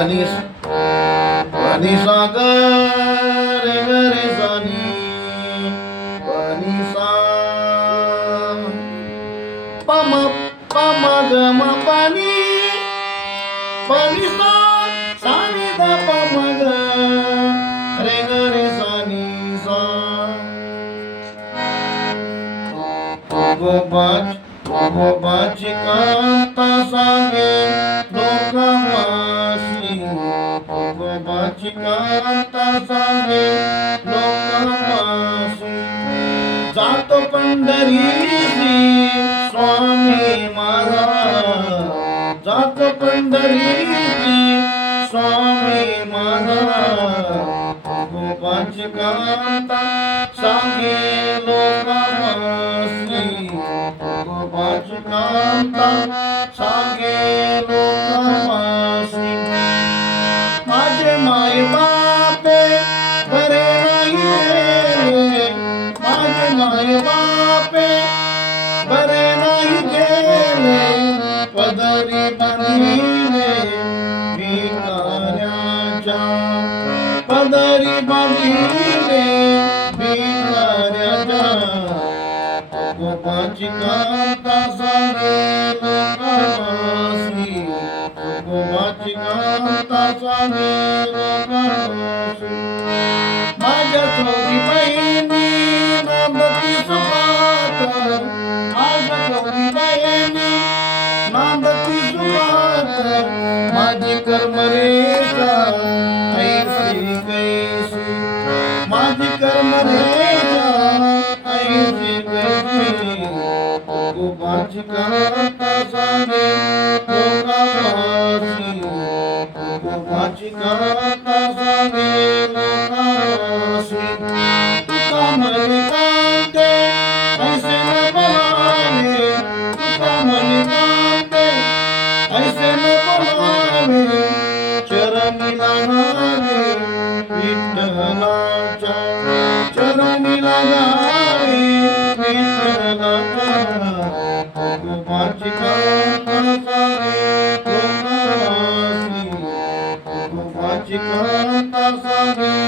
पनी सागर गरे सानी पनी सा पम पम गम पनी पनी सा सानी द पम ग रे गरे सानी सा गोबाची कांता सांगे लोकमासी गोबाची कांता सांगे लोकमासी जातो पंढरीसी स्वामी माझा जातो पंढरीसी स्वामी माझा गोबाची कांता सांगे लोकमासी गोबाची कांता सांगे लोकमासी माझे माय बापे बरे नाही गेले माझे माय बापे बरे नाही गेले पदरी बांधिले भिकाऱ्याच्या पदरी बांधिले भिकाऱ्याच्या गोबाची कांता सांगे लोकमासी गोबाची कांता सांगे लोकमासी माझ्या चौघी बहिणी नांदती सुपात माझ्या चौघी बहिणी नांदती सुपात माझी कर्मरेषा ऐसी कैसी माझी कर्मरेषा ऐसी कैसी गोबाची कांता सांगे लोकमासी गोबाची कांता सांगे लोकमासी तुका म्हणे कांते ऐसे न बोलावे तुका म्हणे कांते ऐसे न बोलावे चरणी लागावे विठ्ठलाच्या चरणी लागावे विठ्ठलाच्या गोबाची कांता सांगे लोकमासी गोबाची कांता सांगे